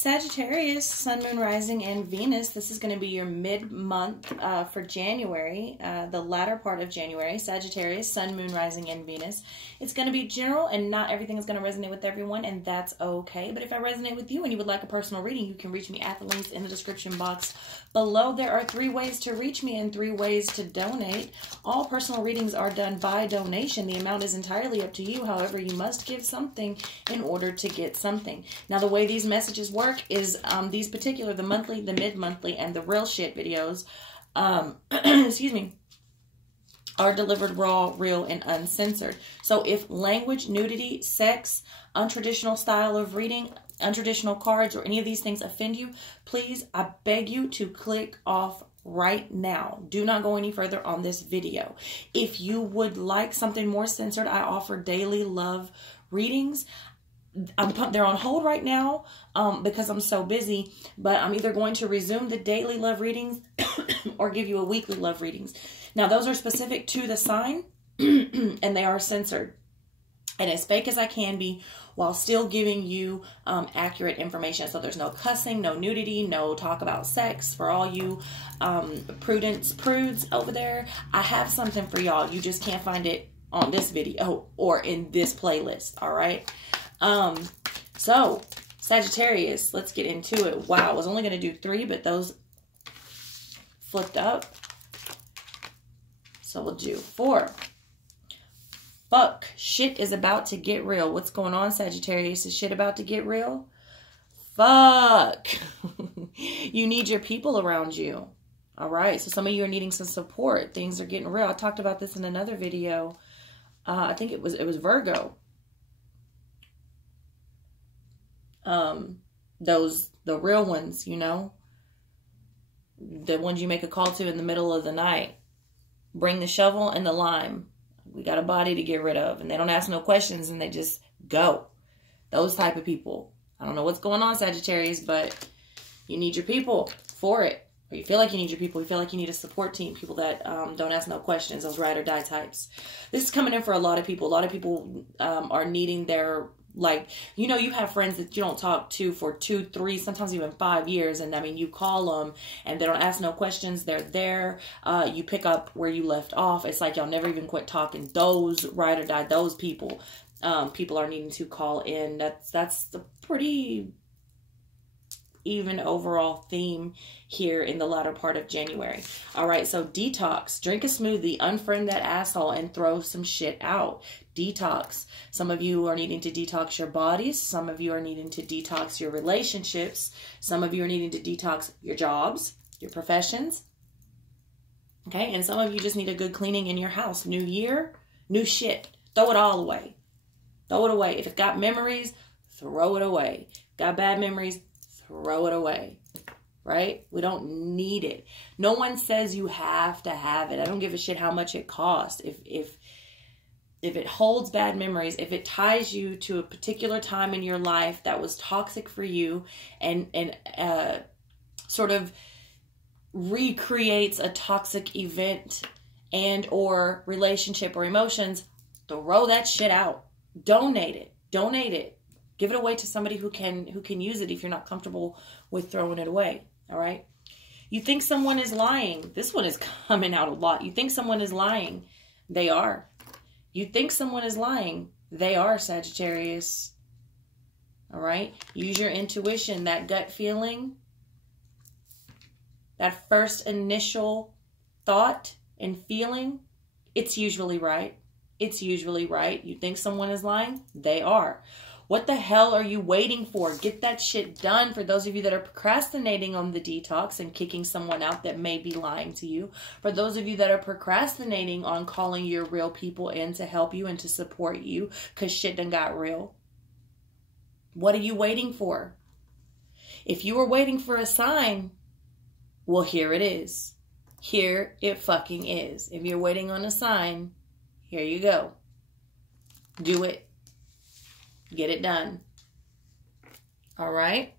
Sagittarius, Sun, Moon, Rising, and Venus. This is going to be your mid-month for January, the latter part of January. Sagittarius, Sun, Moon, Rising, and Venus. It's going to be general, and not everything is going to resonate with everyone, and that's okay. But if I resonate with you and you would like a personal reading, you can reach me at the links in the description box below. There are 3 ways to reach me and 3 ways to donate. All personal readings are done by donation. The amount is entirely up to you. However, you must give something in order to get something. Now, the way these messages work is these particular, the monthly, the mid-monthly, and the real shit videos, excuse me, are delivered raw, real, and uncensored. So if language, nudity, sex, untraditional style of reading, untraditional cards, or any of these things offend you, please, I beg you to click off right now. Do not go any further on this video. If you would like something more censored, I offer daily love readings. They're on hold right now because I'm so busy, but I'm either going to resume the daily love readings or give you a weekly love readings. Now, those are specific to the sign and they are censored and as fake as I can be while still giving you accurate information. So there's no cussing, no nudity, no talk about sex. For all you prudes over there, I have something for y'all. You just can't find it on this video or in this playlist, all right? So Sagittarius, let's get into it. Wow, I was only going to do 3, but those flipped up. So we'll do 4. Fuck, shit is about to get real. What's going on, Sagittarius? Is shit about to get real? Fuck. You need your people around you. All right, so some of you are needing some support. Things are getting real. I talked about this in another video. I think it was Virgo. The real ones, you know, the ones you make a call to in the middle of the night. Bring the shovel and the lime. We got a body to get rid of, and they don't ask no questions and they just go. Those type of people. I don't know what's going on, Sagittarius, but you need your people for it. Or you feel like you need your people. You feel like you need a support team. People that don't ask no questions. Those ride or die types. This is coming in for a lot of people. A lot of people are needing their, like, you know, you have friends that you don't talk to for 2, 3, sometimes even 5 years. And I mean, you call them and they don't ask no questions. They're there. You pick up where you left off. It's like y'all never even quit talking. Those ride or die, those people, people are needing to call in. That's the pretty even overall theme here in the latter part of January. All right, so detox. Drink a smoothie, unfriend that asshole, and throw some shit out. Detox. Some of you are needing to detox your bodies. Some of you are needing to detox your relationships. Some of you are needing to detox your jobs, your professions. Okay, and some of you just need a good cleaning in your house. New year, new shit. Throw it all away. Throw it away. If it's got memories, throw it away. Got bad memories, throw it away, right? We don't need it. No one says you have to have it. I don't give a shit how much it costs. If it holds bad memories, if it ties you to a particular time in your life that was toxic for you and sort of recreates a toxic event and or relationship or emotions, throw that shit out. Donate it. Donate it. Give it away to somebody who can use it if you're not comfortable with throwing it away, all right? You think someone is lying. This one is coming out a lot. You think someone is lying. They are. You think someone is lying. They are, Sagittarius. All right? Use your intuition, that gut feeling, that first initial thought and feeling. It's usually right. It's usually right. You think someone is lying. They are. What the hell are you waiting for? Get that shit done. For those of you that are procrastinating on the detox and kicking someone out that may be lying to you. For those of you that are procrastinating on calling your real people in to help you and to support you because shit done got real. What are you waiting for? If you were waiting for a sign, well, here it is. Here it fucking is. If you're waiting on a sign, here you go. Do it. Get it done. All right.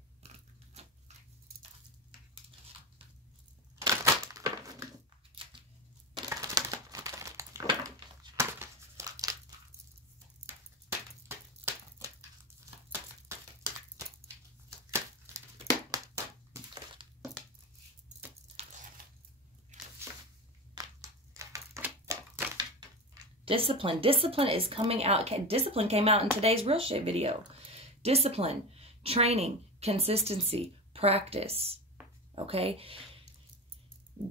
Discipline. Discipline is coming out. Discipline came out in today's Real Shit video. Discipline, training, consistency, practice. Okay?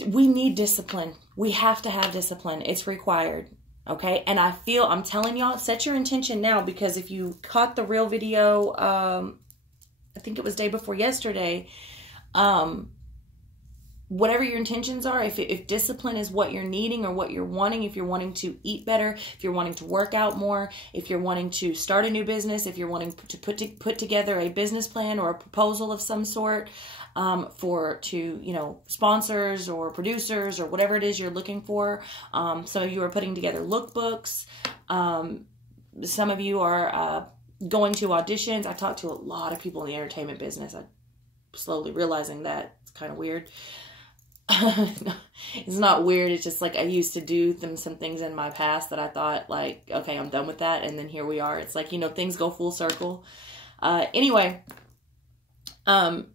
We need discipline. We have to have discipline. It's required. Okay? And I'm telling y'all, set your intention now, because if you caught the real video, I think it was day before yesterday, whatever your intentions are, if discipline is what you're needing or what you're wanting, if you're wanting to eat better, if you're wanting to work out more, if you're wanting to start a new business, if you're wanting to put together a business plan or a proposal of some sort, to sponsors or producers or whatever it is you're looking for. Some of you are putting together lookbooks. Some of you are going to auditions. I talked to a lot of people in the entertainment business. I'm slowly realizing that it's kind of weird. It's not weird. It's just like I used to do some things in my past that I thought like, okay, I'm done with that. And then here we are. It's like, things go full circle. Anyway,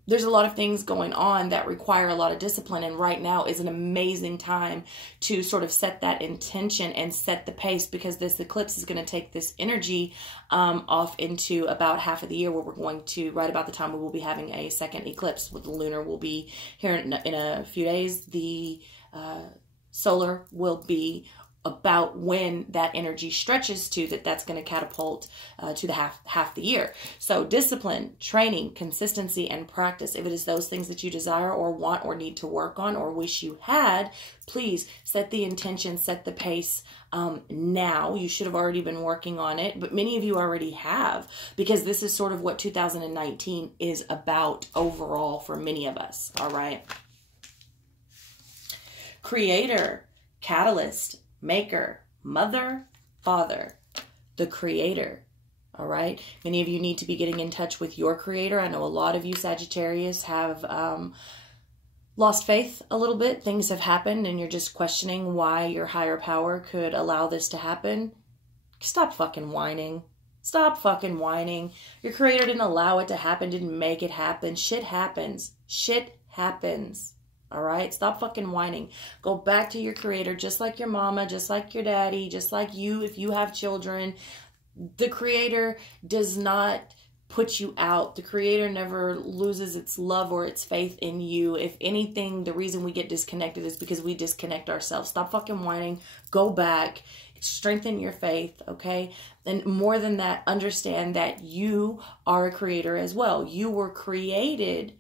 there's a lot of things going on that require a lot of discipline. And right now is an amazing time to sort of set that intention and set the pace, because this eclipse is going to take this energy off into about half of the year, where we're going to, right about the time we will be having a second eclipse. With the lunar will be here in a few days. The solar will be about when that energy stretches to that's going to catapult to the half the year. So discipline, training, consistency, and practice. If it is those things that you desire or want or need to work on or wish you had, please set the intention, set the pace now. You should have already been working on it, but many of you already have, because this is sort of what 2019 is about overall for many of us. All right. Creator, catalyst, maker, mother, father, the creator. All right. Many of you need to be getting in touch with your creator. I know a lot of you Sagittarius have lost faith a little bit. Things have happened and you're just questioning why your higher power could allow this to happen. Stop fucking whining. Stop fucking whining. Your creator didn't allow it to happen, didn't make it happen. Shit happens. Shit happens. All right? Stop fucking whining. Go back to your creator, just like your mama, just like your daddy, just like you if you have children. The creator does not put you out. The creator never loses its love or its faith in you. If anything, the reason we get disconnected is because we disconnect ourselves. Stop fucking whining. Go back. Strengthen your faith, okay? And more than that, understand that you are a creator as well. You were created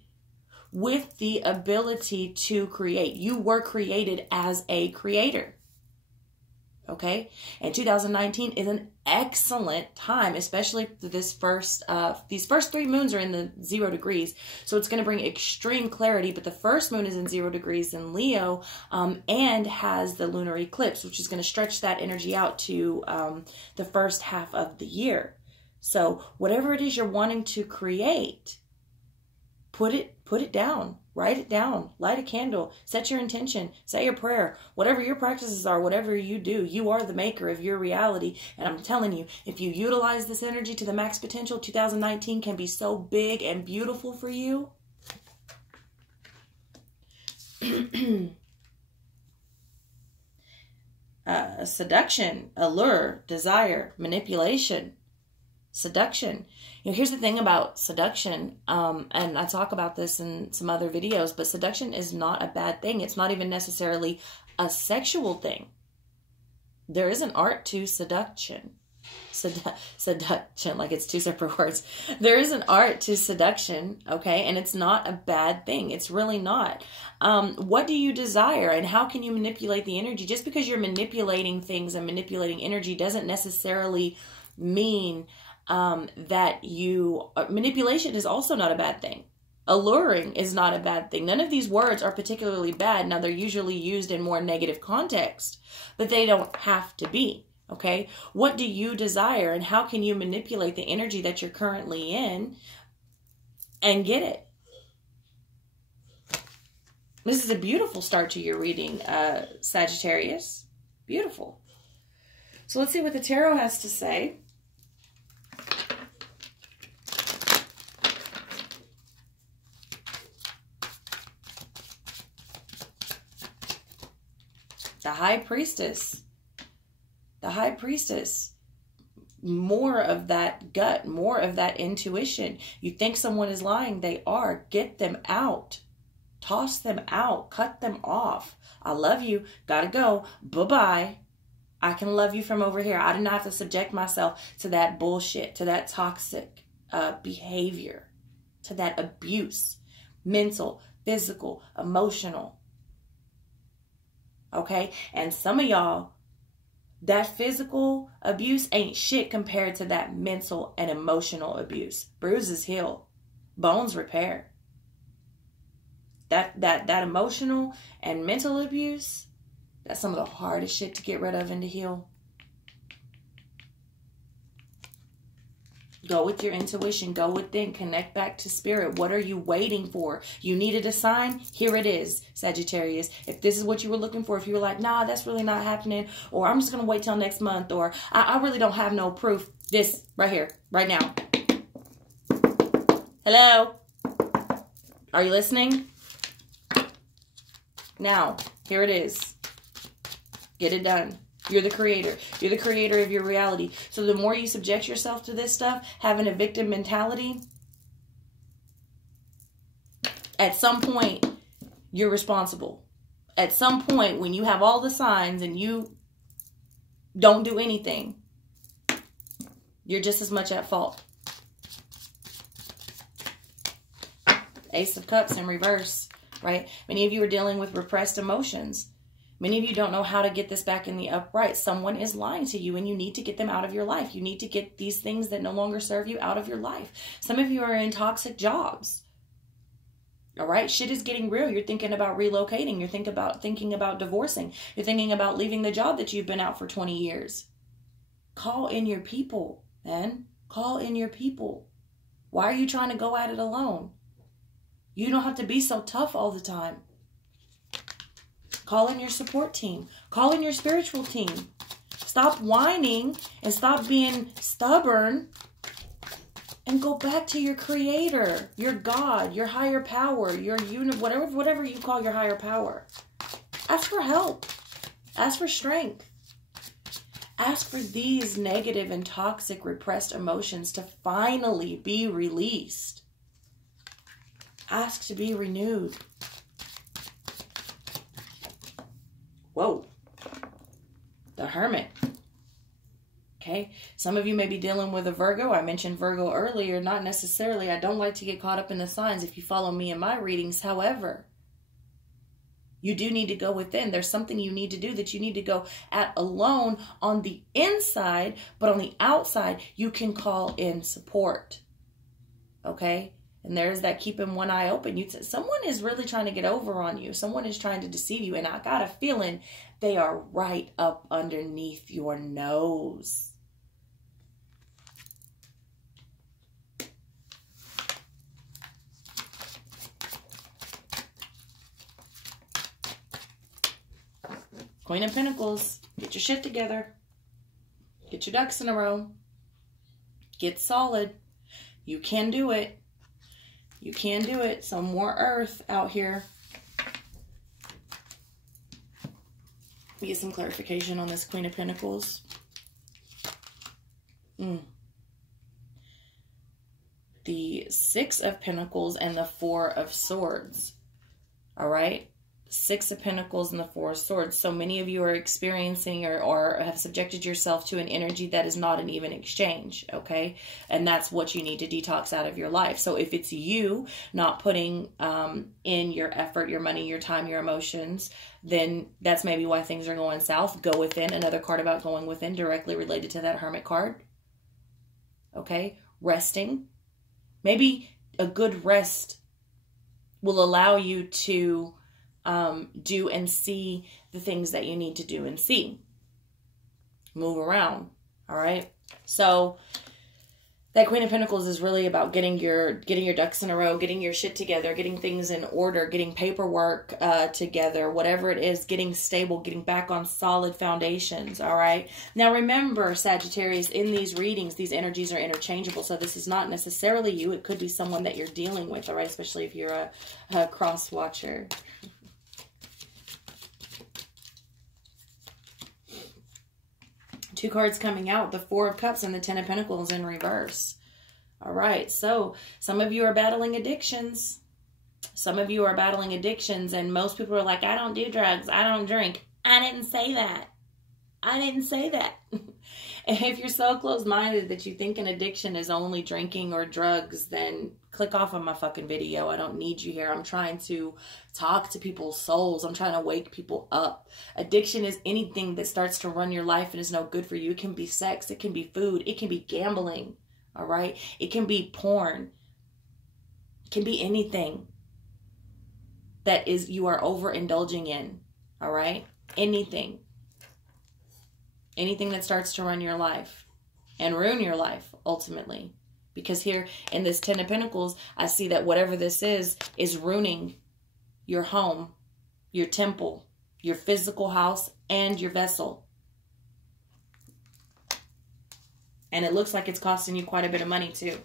with the ability to create. You were created as a creator. Okay? And 2019 is an excellent time, especially these first 3 moons are in the 0 degrees. So it's going to bring extreme clarity, but the first moon is in 0 degrees in Leo, and has the lunar eclipse, which is going to stretch that energy out to the first half of the year. So whatever it is you're wanting to create, put it down, write it down, light a candle, set your intention, say your prayer, whatever your practices are, whatever you do, you are the maker of your reality. And I'm telling you, if you utilize this energy to the max potential, 2019 can be so big and beautiful for you. Seduction, allure, desire, manipulation. Seduction. Here's the thing about seduction, and I talk about this in some other videos, but seduction is not a bad thing. It's not even necessarily a sexual thing. There is an art to seduction. Seduction, like it's 2 separate words. There is an art to seduction, okay? And it's not a bad thing. It's really not. What do you desire and how can you manipulate the energy? Just because you're manipulating things and manipulating energy doesn't necessarily mean that manipulation is also not a bad thing. Alluring is not a bad thing. None of these words are particularly bad. Now, they're usually used in more negative context, but they don't have to be, okay? What do you desire and how can you manipulate the energy that you're currently in and get it? This is a beautiful start to your reading, Sagittarius. Beautiful. So let's see what the tarot has to say. The High Priestess. The High Priestess, more of that gut, more of that intuition. You think someone is lying, they are. Get them out. Toss them out. Cut them off. I love you. Gotta go. Bye-bye. I can love you from over here. I didn't have to subject myself to that bullshit, to that toxic behavior, to that abuse, mental, physical, emotional. Okay? And some of y'all, that physical abuse ain't shit compared to that mental and emotional abuse. Bruises heal. Bones repair. That emotional and mental abuse, that's some of the hardest shit to get rid of and to heal. Go with your intuition. Go within. Connect back to spirit. What are you waiting for? You needed a sign? Here it is, Sagittarius. If this is what you were looking for, if you were like, nah, that's really not happening, or I'm just going to wait till next month, or I really don't have no proof. This right here, right now. Hello? Are you listening? Now, here it is. Get it done. You're the creator. You're the creator of your reality. So the more you subject yourself to this stuff, having a victim mentality, at some point, you're responsible. At some point, when you have all the signs and you don't do anything, you're just as much at fault. Ace of Cups in reverse, right? Many of you are dealing with repressed emotions. Many of you don't know how to get this back in the upright. Someone is lying to you and you need to get them out of your life. You need to get these things that no longer serve you out of your life. Some of you are in toxic jobs. All right? Shit is getting real. You're thinking about relocating. You're thinking about divorcing. You're thinking about leaving the job that you've been out for 20 years. Call in your people, man. Call in your people. Why are you trying to go at it alone? You don't have to be so tough all the time. Call in your support team. Call in your spiritual team. Stop whining and stop being stubborn and go back to your creator, your God, your higher power, your whatever you call your higher power. Ask for help. Ask for strength. Ask for these negative and toxic repressed emotions to finally be released. Ask to be renewed. Whoa. The Hermit. Okay. Some of you may be dealing with a Virgo. I mentioned Virgo earlier. Not necessarily. I don't like to get caught up in the signs if you follow me in my readings. However, you do need to go within. There's something you need to do that you need to go at alone on the inside, but on the outside, you can call in support. Okay? And there's that keeping one eye open. Someone is really trying to get over on you. Someone is trying to deceive you. And I got a feeling they are right up underneath your nose. Queen of Pentacles, get your shit together. Get your ducks in a row. Get solid. You can do it. You can do it. Some more earth out here. Let me get some clarification on this Queen of Pentacles. The Six of Pentacles and the Four of Swords. All right? Six of Pentacles and the Four of Swords. So many of you are experiencing or have subjected yourself to an energy that is not an even exchange, okay? And that's what you need to detox out of your life. So if it's you not putting in your effort, your money, your time, your emotions, then that's maybe why things are going south. Go within. Another card about going within, directly related to that Hermit card. Okay? Resting. Maybe a good rest will allow you to do and see the things that you need to do and see. Move around. All right. So that Queen of Pentacles is really about getting your ducks in a row, getting your shit together, getting things in order, getting paperwork together, whatever it is, getting stable, getting back on solid foundations. All right. Now remember, Sagittarius, in these readings, these energies are interchangeable. So this is not necessarily you. It could be someone that you're dealing with. All right. Especially if you're a cross watcher. Two cards coming out, the Four of Cups and the Ten of Pentacles in reverse. All right, so some of you are battling addictions. Some of you are battling addictions, and most people are like, I don't do drugs, I don't drink. I didn't say that. I didn't say that. And if you're so close-minded that you think an addiction is only drinking or drugs, then click off on my fucking video. I don't need you here. I'm trying to talk to people's souls. I'm trying to wake people up. Addiction is anything that starts to run your life and is no good for you. It can be sex. It can be food. It can be gambling. All right? It can be porn. It can be anything that is you are overindulging in. All right? Anything. Anything that starts to run your life and ruin your life, ultimately. Because here in this Ten of Pentacles, I see that whatever this is ruining your home, your temple, your physical house, and your vessel. And it looks like it's costing you quite a bit of money, too.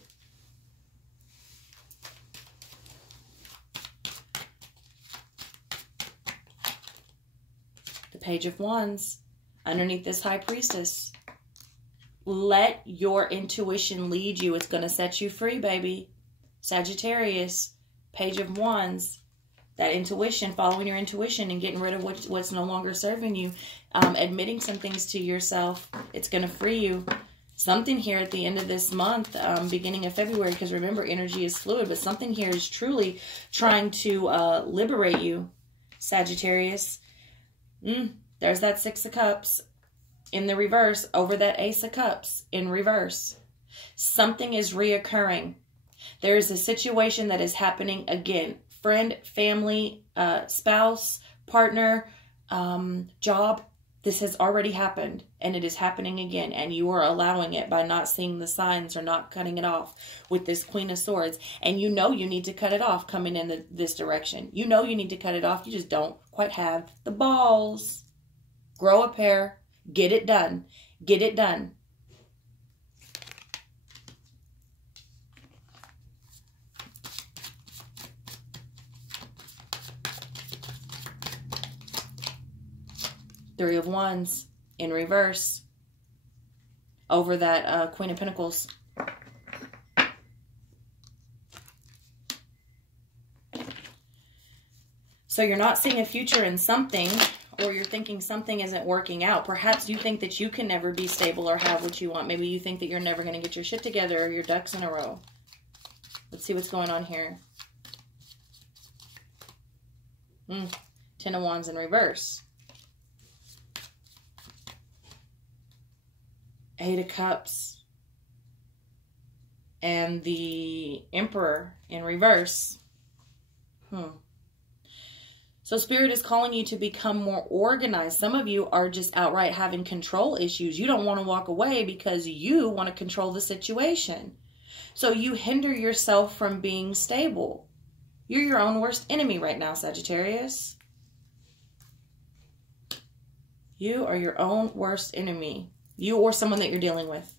The Page of Wands. Underneath this High Priestess. Let your intuition lead you. It's going to set you free, baby. Sagittarius, Page of Wands. That intuition, following your intuition and getting rid of what's no longer serving you. Admitting some things to yourself. It's going to free you. Something here at the end of this month, beginning of February, because remember, energy is fluid, but something here is truly trying to liberate you, Sagittarius. There's that Six of Cups in the reverse over that Ace of Cups in reverse. Something is reoccurring. There is a situation that is happening again. Friend, family, spouse, partner, job. This has already happened and it is happening again. And you are allowing it by not seeing the signs or not cutting it off with this Queen of Swords. And you know you need to cut it off coming in this direction. You know you need to cut it off. You just don't quite have the balls. Grow a pair. Get it done. Get it done. Three of Wands in reverse over that Queen of Pentacles. So you're not seeing a future in something, or you're thinking something isn't working out. Perhaps you think that you can never be stable or have what you want. Maybe you think that you're never going to get your shit together or your ducks in a row. Let's see what's going on here. Ten of Wands in reverse. Eight of Cups. And the Emperor in reverse. So Spirit is calling you to become more organized. Some of you are just outright having control issues. You don't want to walk away because you want to control the situation. So you hinder yourself from being stable. You're your own worst enemy right now, Sagittarius. You are your own worst enemy. You or someone that you're dealing with.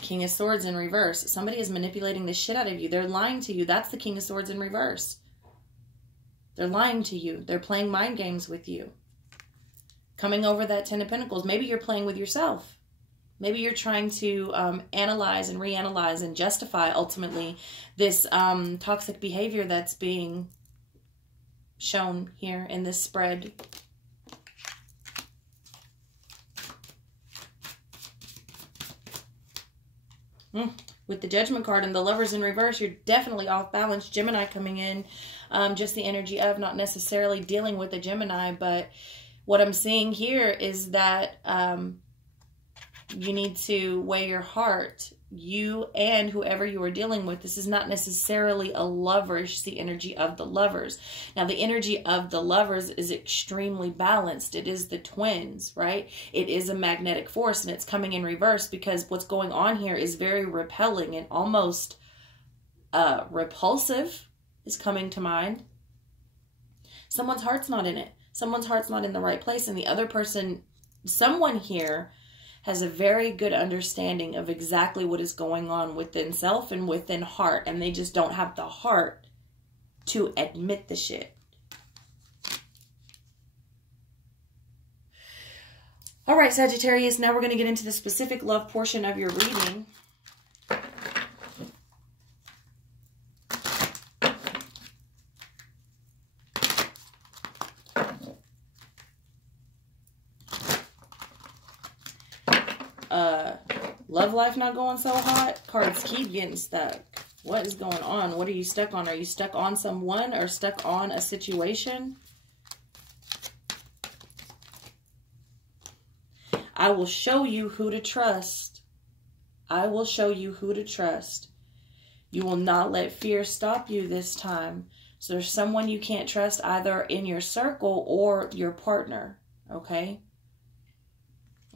King of Swords in reverse. Somebody is manipulating the shit out of you. They're lying to you. That's the King of Swords in reverse. They're lying to you. They're playing mind games with you. Coming over that Ten of Pentacles. Maybe you're playing with yourself. Maybe you're trying to analyze and reanalyze and justify ultimately this toxic behavior that's being shown here in this spread. With the Judgment card and the Lovers in reverse, you're definitely off balance. Gemini coming in, just the energy of not necessarily dealing with a Gemini, but what I'm seeing here is that you need to weigh your heart. You and whoever you are dealing with, this is not necessarily a lover. It's just the energy of the Lovers. Now, the energy of the Lovers is extremely balanced. It is the twins, right? It is a magnetic force, and it's coming in reverse because what's going on here is very repelling and almost repulsive is coming to mind. Someone's heart's not in it. Someone's heart's not in the right place, and the other person, someone here has a very good understanding of exactly what is going on within self and within heart, and they just don't have the heart to admit the shit. All right, Sagittarius, now we're going to get into the specific love portion of your reading. Love life not going so hot. Cards keep getting stuck. What is going on? What are you stuck on? Are you stuck on someone or stuck on a situation? I will show you who to trust. I will show you who to trust. You will not let fear stop you this time. So there's someone you can't trust either in your circle or your partner. Okay?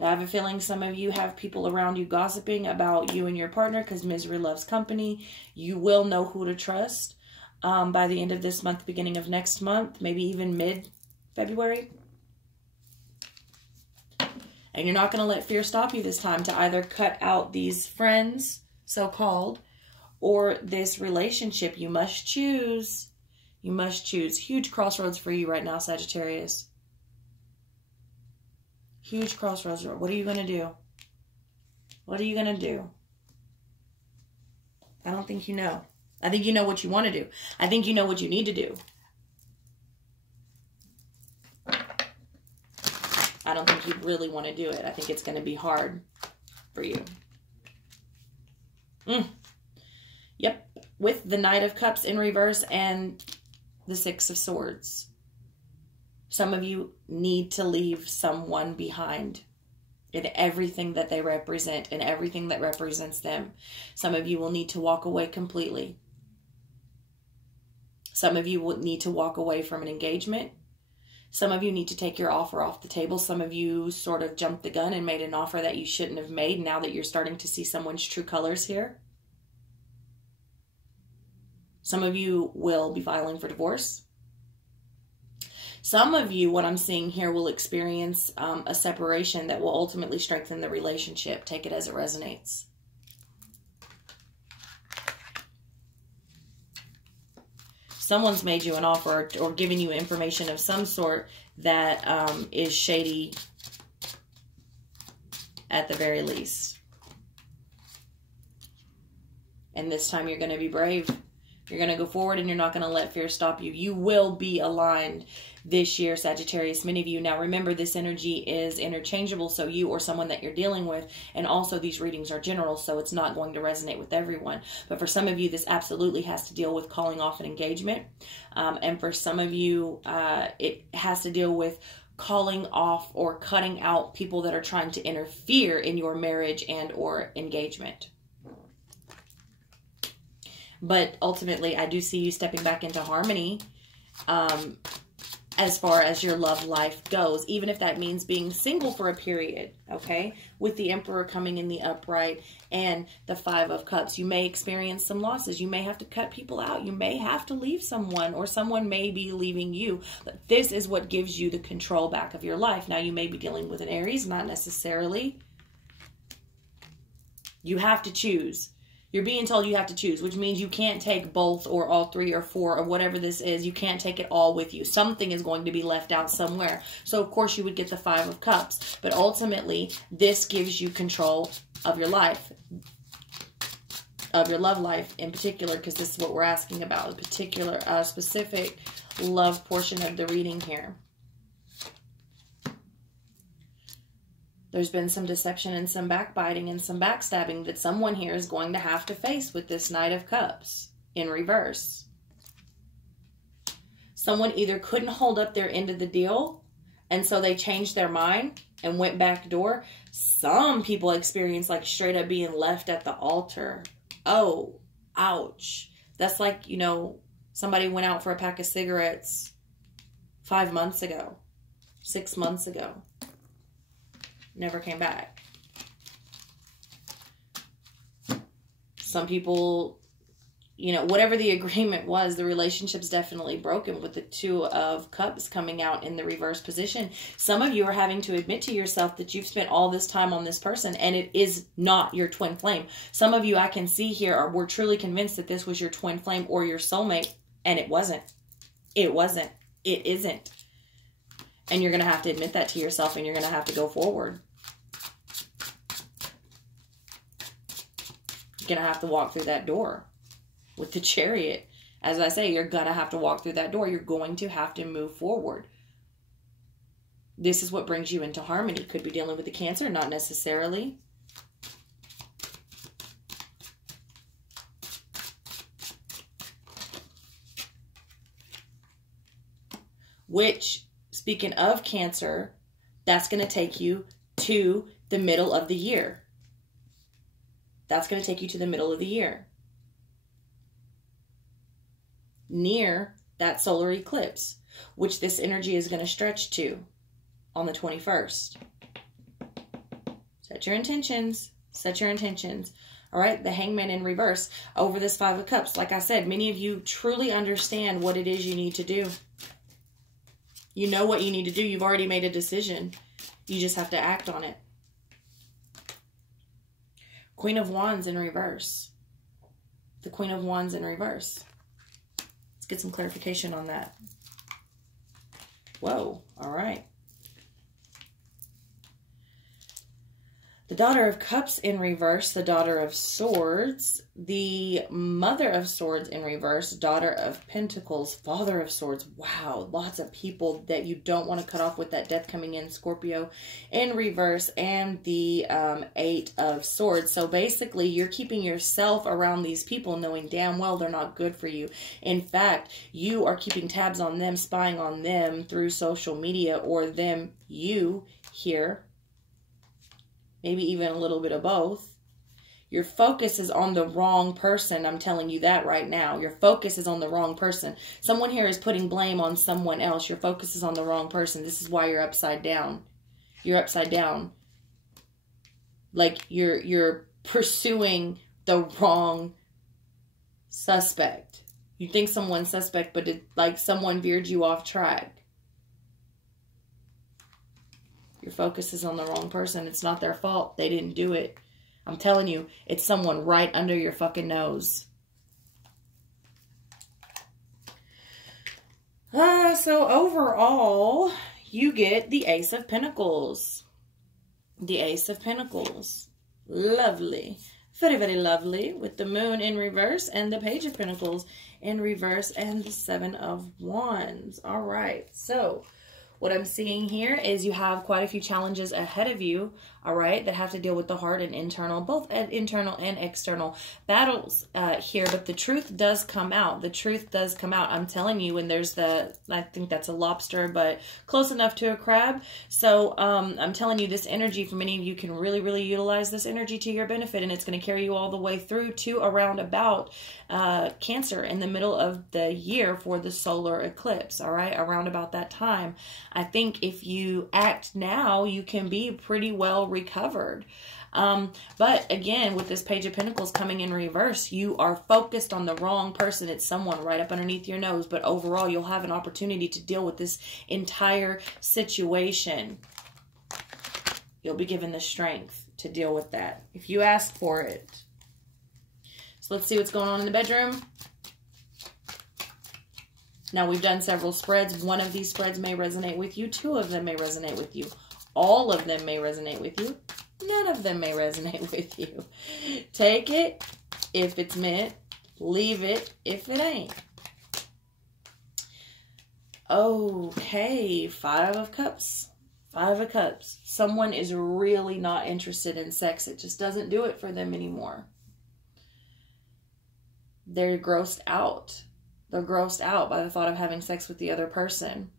I have a feeling some of you have people around you gossiping about you and your partner because misery loves company. You will know who to trust by the end of this month, beginning of next month, maybe even mid-February. And you're not going to let fear stop you this time to either cut out these friends, so-called, or this relationship. You must choose. You must choose. Huge crossroads for you right now, Sagittarius. Huge crossroads. What are you going to do? What are you going to do? I don't think you know. I think you know what you want to do. I think you know what you need to do. I don't think you really want to do it. I think it's going to be hard for you. Yep. With the Knight of Cups in reverse and the Six of Swords. Some of you need to leave someone behind in everything that they represent and everything that represents them. Some of you will need to walk away completely. Some of you will need to walk away from an engagement. Some of you need to take your offer off the table. Some of you sort of jumped the gun and made an offer that you shouldn't have made now that you're starting to see someone's true colors here. Some of you will be filing for divorce. Some of you, what I'm seeing here, will experience a separation that will ultimately strengthen the relationship. Take it as it resonates. Someone's made you an offer or given you information of some sort that is shady at the very least. And this time you're going to be brave. You're going to go forward and you're not going to let fear stop you. You will be aligned this year, Sagittarius. Many of you, now remember, this energy is interchangeable, so you or someone that you're dealing with, and also these readings are general, so it's not going to resonate with everyone. But for some of you, this absolutely has to deal with calling off an engagement. And for some of you, it has to deal with calling off or cutting out people that are trying to interfere in your marriage and or engagement. But ultimately, I do see you stepping back into harmony as far as your love life goes, even if that means being single for a period, okay? With the Emperor coming in the upright and the Five of Cups. You may experience some losses. You may have to cut people out. You may have to leave someone, or someone may be leaving you. But this is what gives you the control back of your life. Now, you may be dealing with an Aries, not necessarily. You have to choose. You're being told you have to choose, which means you can't take both or all three or four or whatever this is. You can't take it all with you. Something is going to be left out somewhere. So, of course, you would get the Five of Cups. But ultimately, this gives you control of your life, of your love life in particular, because this is what we're asking about, a particular, specific love portion of the reading here. There's been some deception and some backbiting and some backstabbing that someone here is going to have to face with this Knight of Cups in reverse. Someone either couldn't hold up their end of the deal, and so they changed their mind and went back door. Some people experience like straight up being left at the altar. Oh, ouch. That's like, you know, somebody went out for a pack of cigarettes 5 months ago, 6 months ago. Never came back. Some people you know, whatever the agreement was, the relationship's definitely broken with the Two of Cups coming out in the reverse position. Some of you are having to admit to yourself that you've spent all this time on this person and it is not your twin flame. Some of you I can see here were truly convinced that this was your twin flame or your soulmate, and it wasn't. It wasn't. It isn't. And you're going to have to admit that to yourself, and you're going to have to go forward. You're going to have to walk through that door with the Chariot. As I say, you're going to have to walk through that door. You're going to have to move forward. This is what brings you into harmony. Could be dealing with the Cancer, not necessarily. Which, speaking of Cancer, that's going to take you to the middle of the year. That's going to take you to the middle of the year. Near that solar eclipse, which this energy is going to stretch to on the 21st. Set your intentions. Set your intentions. All right, the Hangman in reverse over this Five of Cups. Like I said, many of you truly understand what it is you need to do. You know what you need to do. You've already made a decision. You just have to act on it. Queen of Wands in reverse. The Queen of Wands in reverse. Let's get some clarification on that. Whoa, all right. The Daughter of Cups in reverse, the Daughter of Swords, the Mother of Swords in reverse, Daughter of Pentacles, Father of Swords. Wow, lots of people that you don't want to cut off with that death coming in, Scorpio in reverse, and the Eight of Swords. So basically, you're keeping yourself around these people knowing damn well they're not good for you. In fact, you are keeping tabs on them, spying on them through social media, or them, you here. Maybe even a little bit of both. Your focus is on the wrong person. I'm telling you that right now. Your focus is on the wrong person. Someone here is putting blame on someone else. Your focus is on the wrong person. This is why you're upside down. You're upside down. Like you're pursuing the wrong suspect. You think someone's suspect, but like someone veered you off track. Your focus is on the wrong person. It's not their fault. They didn't do it. I'm telling you, it's someone right under your fucking nose. So overall, you get the Ace of Pentacles. The Ace of Pentacles. Lovely. Very, very lovely. With the Moon in reverse and the Page of Pentacles in reverse and the Seven of Wands. All right. So what I'm seeing here is you have quite a few challenges ahead of you, all right, that have to deal with the heart and internal, both internal and external battles here. But the truth does come out. The truth does come out. I'm telling you, when there's I think that's a lobster, but close enough to a crab. So I'm telling you, this energy, for many of you, can really, really utilize this energy to your benefit. And it's going to carry you all the way through to around about Cancer in the middle of the year for the solar eclipse, all right, around about that time. I think if you act now, you can be pretty well recovered. But again, with this Page of Pentacles coming in reverse, you are focused on the wrong person. It's someone right up underneath your nose. But overall, you'll have an opportunity to deal with this entire situation. You'll be given the strength to deal with that if you ask for it. So let's see what's going on in the bedroom. Now, we've done several spreads. One of these spreads may resonate with you. Two of them may resonate with you. All of them may resonate with you. None of them may resonate with you. Take it if it's meant. Leave it if it ain't. Okay, Five of Cups. Five of Cups. Someone is really not interested in sex. It just doesn't do it for them anymore. They're grossed out. They're grossed out by the thought of having sex with the other person.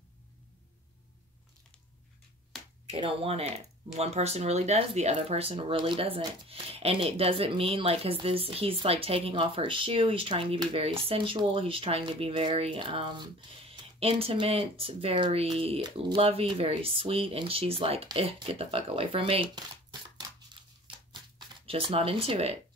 They don't want it. One person really does, the other person really doesn't. And it doesn't mean like, because he's like taking off her shoe. He's trying to be very sensual. He's trying to be very intimate, very lovey, very sweet. And she's like, get the fuck away from me. Just not into it.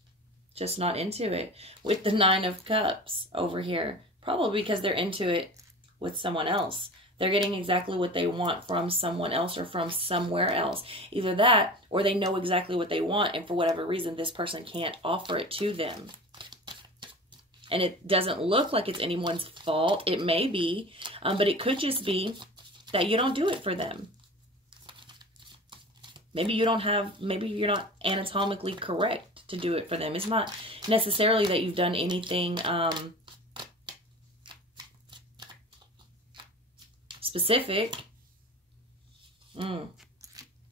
Just not into it. With the 9 of Cups over here. Probably because they're into it with someone else. They're getting exactly what they want from someone else or from somewhere else. Either that, or they know exactly what they want, and for whatever reason, this person can't offer it to them. And it doesn't look like it's anyone's fault. It may be, but it could just be that you don't do it for them. Maybe you don't have, maybe you're not anatomically correct to do it for them. It's not necessarily that you've done anything specific.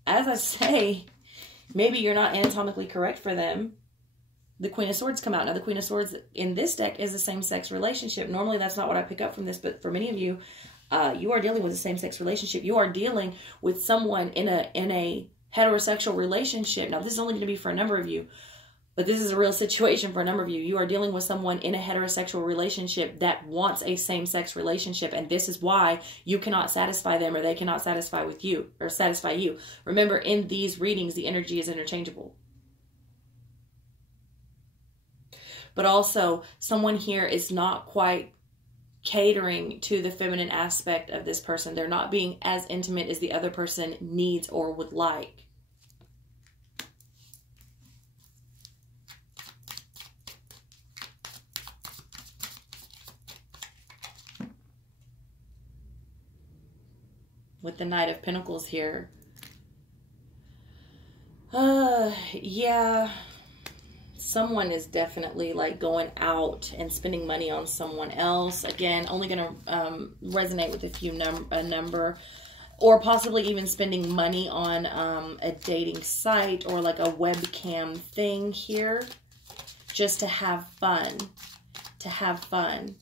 As I say, maybe you're not anatomically correct for them. The Queen of Swords come out. Now, the Queen of Swords in this deck is a same-sex relationship. Normally, that's not what I pick up from this, but for many of you, you are dealing with a same-sex relationship. You are dealing with someone in a heterosexual relationship. Now, this is only going to be for a number of you, but this is a real situation for a number of you. You are dealing with someone in a heterosexual relationship that wants a same-sex relationship, and this is why you cannot satisfy them, or they cannot satisfy with you, or satisfy you. Remember, in these readings, the energy is interchangeable. But also, someone here is not quite catering to the feminine aspect of this person. They're not being as intimate as the other person needs or would like. With the Knight of Pentacles here. Yeah. Someone is definitely like going out and spending money on someone else. Again, only going to resonate with a few number, or possibly even spending money on a dating site or like a webcam thing here, just to have fun. To have fun.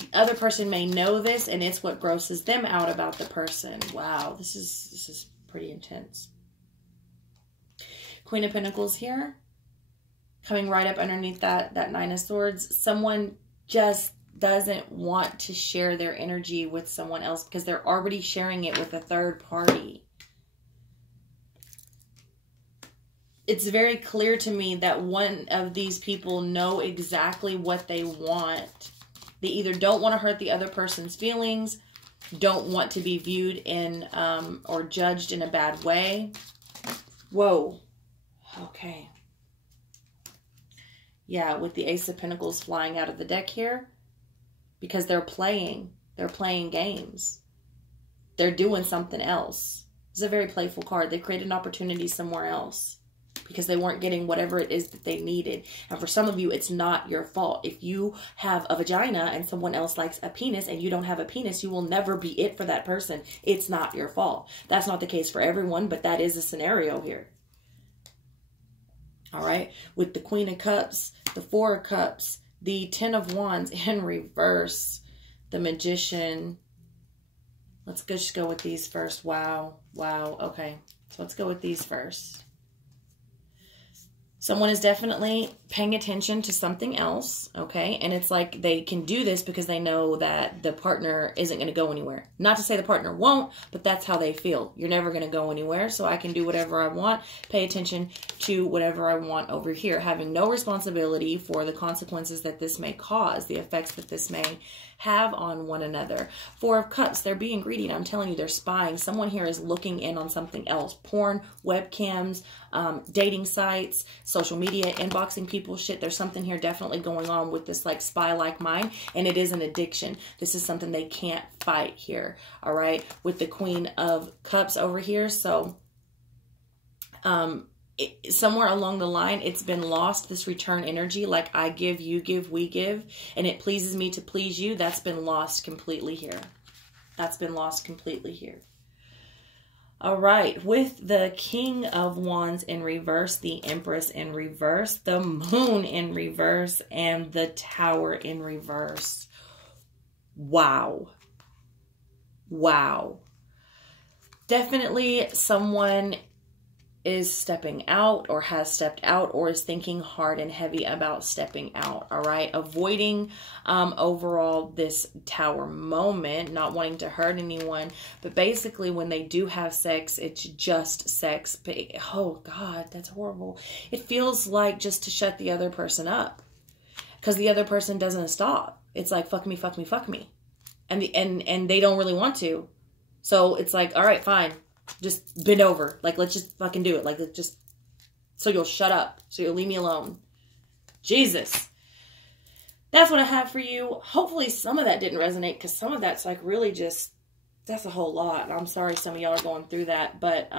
The other person may know this, and it's what grosses them out about the person. Wow, this is pretty intense. Queen of Pentacles here. Coming right up underneath that 9 of Swords. Someone just doesn't want to share their energy with someone else because they're already sharing it with a third party. It's very clear to me that one of these people know exactly what they want. They either don't want to hurt the other person's feelings, don't want to be viewed in or judged in a bad way. Whoa. Okay. Yeah, with the Ace of Pentacles flying out of the deck here. Because they're playing games. They're doing something else. It's a very playful card. They created an opportunity somewhere else. Because they weren't getting whatever it is that they needed. And for some of you, it's not your fault. If you have a vagina and someone else likes a penis and you don't have a penis, you will never be it for that person. It's not your fault. That's not the case for everyone, but that is a scenario here. All right, with the Queen of Cups, the 4 of Cups, the 10 of Wands in reverse, the Magician. Let's just go with these first. Wow, wow. Okay, so let's go with these first. Someone is definitely paying attention to something else, okay? And it's like they can do this because they know that the partner isn't going to go anywhere. Not to say the partner won't, but that's how they feel. You're never going to go anywhere, so I can do whatever I want, pay attention to whatever I want over here, having no responsibility for the consequences that this may cause, the effects that this may have on one another. 4 of Cups, they're being greedy, and I'm telling you, they're spying. Someone here is looking in on something else. Porn, webcams, dating sites, social media, inboxing people, shit. There's something here definitely going on with this like spy-like mind, and it is an addiction. This is something they can't fight here, all right? With the Queen of Cups over here, so somewhere along the line, it's been lost, this return energy, like I give, you give, we give, and it pleases me to please you. That's been lost completely here. That's been lost completely here. All right, with the King of Wands in reverse, the Empress in reverse, the Moon in reverse, and the Tower in reverse. Wow. Wow. Definitely someone is stepping out or has stepped out or is thinking hard and heavy about stepping out, all right? Avoiding overall this Tower moment, not wanting to hurt anyone, but basically when they do have sex, it's just sex. But oh God, that's horrible. It feels like just to shut the other person up because the other person doesn't stop. It's like, fuck me, fuck me, fuck me. And they don't really want to. So it's like, all right, fine. Just bend over. Like, let's just fucking do it. Like, let's just, so you'll shut up. So you'll leave me alone. Jesus. That's what I have for you. Hopefully some of that didn't resonate because some of that's like really just, that's a whole lot. I'm sorry some of y'all are going through that. But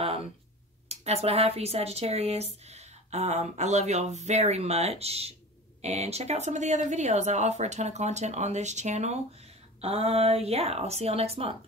that's what I have for you, Sagittarius. I love y'all very much. And check out some of the other videos. I offer a ton of content on this channel. Yeah, I'll see y'all next month.